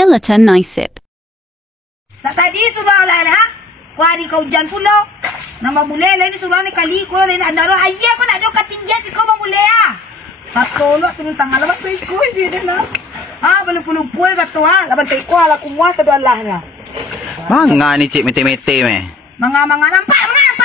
Silata Nisip. Sa tadi sudah lah ha. Kuari kau hujan pula. Nama boleh lah ni sudah ni kali ko ni nak daro ayah ko nak ada ketinggian si kau boleh ah. Satu lo turun tangan lepas tu ikut dia dah. Ah belum puas satu ah. Laban tu ikut ala kumua satu Allah dah. Manga ni cik mete-mete me. Manga nampak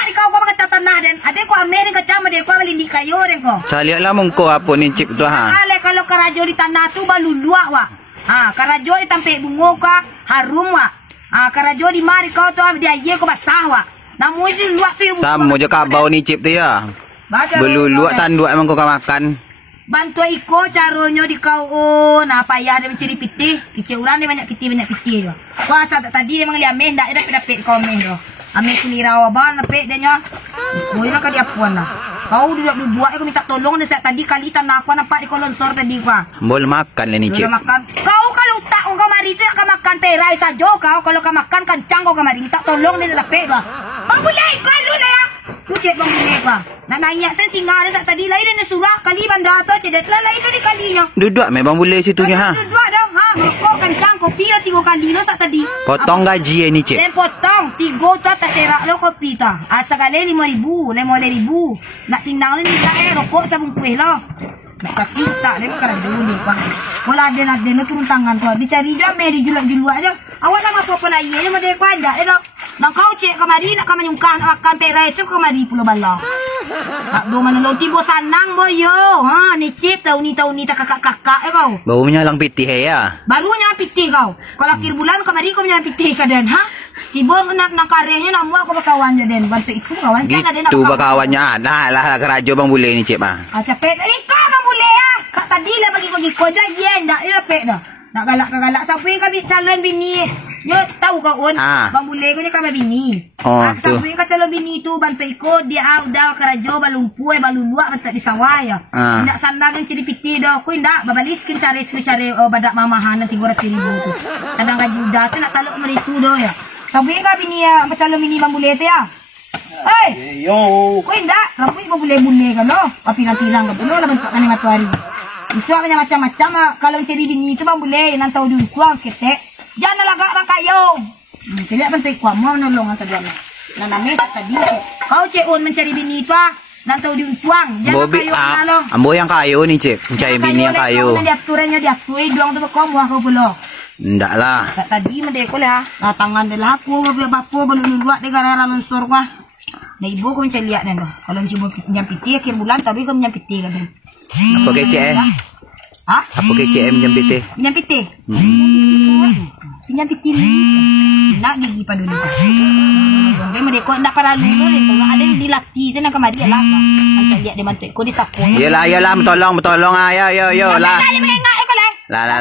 di kau pakai tanah dan ada ko Amerika cama dia ko lindi kayu den ko. Caliak lah mungko apa ni cik tu ha. Ale kalau kerajo di tanah tu balu luak wa. Ah kerajo di tampek bungo ka harum wa. Ah kerajo di mari kau tu dia ye ko basah wa. Namun di luak tu sama je kabau ni cip tu ya. Beluluak tanduk emang kau makan. Bantu iko caranya di kau apa ya dia mencari pitih. Kecil orang dia banyak pitih je. Wah saat tadi dia mengali ameh ndak ada dapat kau ameh tu. Ameh kulirawa ban dapat dia nya. Kau nak dia puan lah. Kau dia buat aku minta tolong dia saat tadi kali tanah aku nampak di kolon sor tadi gua. Boleh makan lah ni cip. Boleh makan. Kau kalau tak kau mari tu akan makan terai saja kau kalau kau makan kencang kau mari minta tolong dia dapat bah. Bang boleh kau dulu ya. Tu cik bang boleh bah. Nak nanya sen singa dia saat tadi lain dia surah kali bandar tu cik dia lain tu di kalinya. Duduk memang boleh situnya ha. Duduk dah ha. Kau kencang kopi lah 3 kali lo saat tadi. Potong gaji ni cik. Dan potong 3 tu tak terak lo kopi ta. Asa kali 5,000, 5,000. Nak tinggal ni tak rokok sabun kuih lo. Nak sakit tak dia kan dulu ni pak. Kalau ada turun tangan tu. Dicari je meri julak-julak aja. Awak nak apa-apa lagi je made ku ada dah. Nak kau cek kemari nak kau menyungkah nak makan perai tu kemari pula bala. Tak do mana lo tibo sanang boyo. Ha ni cip tahu ni tak kakak-kakak kau. Baru menyalang pitih ya. Baru nyala pitih kau. Kalau akhir bulan kemari kau menyala pitih kadan ha. Tiba nak karehnya nak muak kau berkawan je den. Bantu ikut kawan kan ada nak. Tu berkawannya ada lah kerajo bang boleh ni cip ah. Capek ni kau bang boleh ah. Kak tadi lah bagi kau giko je yen dak dia lepek dah. Nak galak siapa yang kau calon bini. Yo tahu kau on. Bang boleh kau ni kau bini. Siapa yang kau calon bini tu bantu ikut dia udah kerajo balumpuai baluluak bantu di sawah ya. Nak sandang ciri piti dah. Kau ndak babalis kin cari badak mamahan nanti 300,000 tu. Sandang gaji udah saya nak taluk meritu dah ya. Siapa yang kau bini ya calon bini bang boleh tu ya. Hei, yo. Kau ndak, kamu kau boleh kan lo? Tapi nanti lang kau lo lah bentuk kan yang hari. Itu punya macam-macam kalau cari bini itu bang boleh nanti tahu dulu kuang ketek. Jangan lagak orang kayu. Tidak penting kuang mau nolong angkat dia. Nah namanya tadi kau cek on mencari bini itu nanti tahu dulu kuang. Jangan kayu lo. Ambo yang kayu ni cek, mencari bini yang kayu. Nanti aturannya diakui doang tu kau buah kau belum. Ndak lah. Tadi mendeko lah. Tangan dia lapu bapu belum buat dia gara-gara lonsor kuah. Nah ibu kau mencari lihat dah. Kalau ibu nyampi akhir bulan tapi kau nyampi kan. Apa kece Ha? Apa kece nyampi Nyampi Nyampi nak gigi pada dulu. Okey mereka ndak para lu kalau ada di laki sana kemari lah. Macam lihat dia bantu kau di sapu. Yalah tolong yo lah. Lah La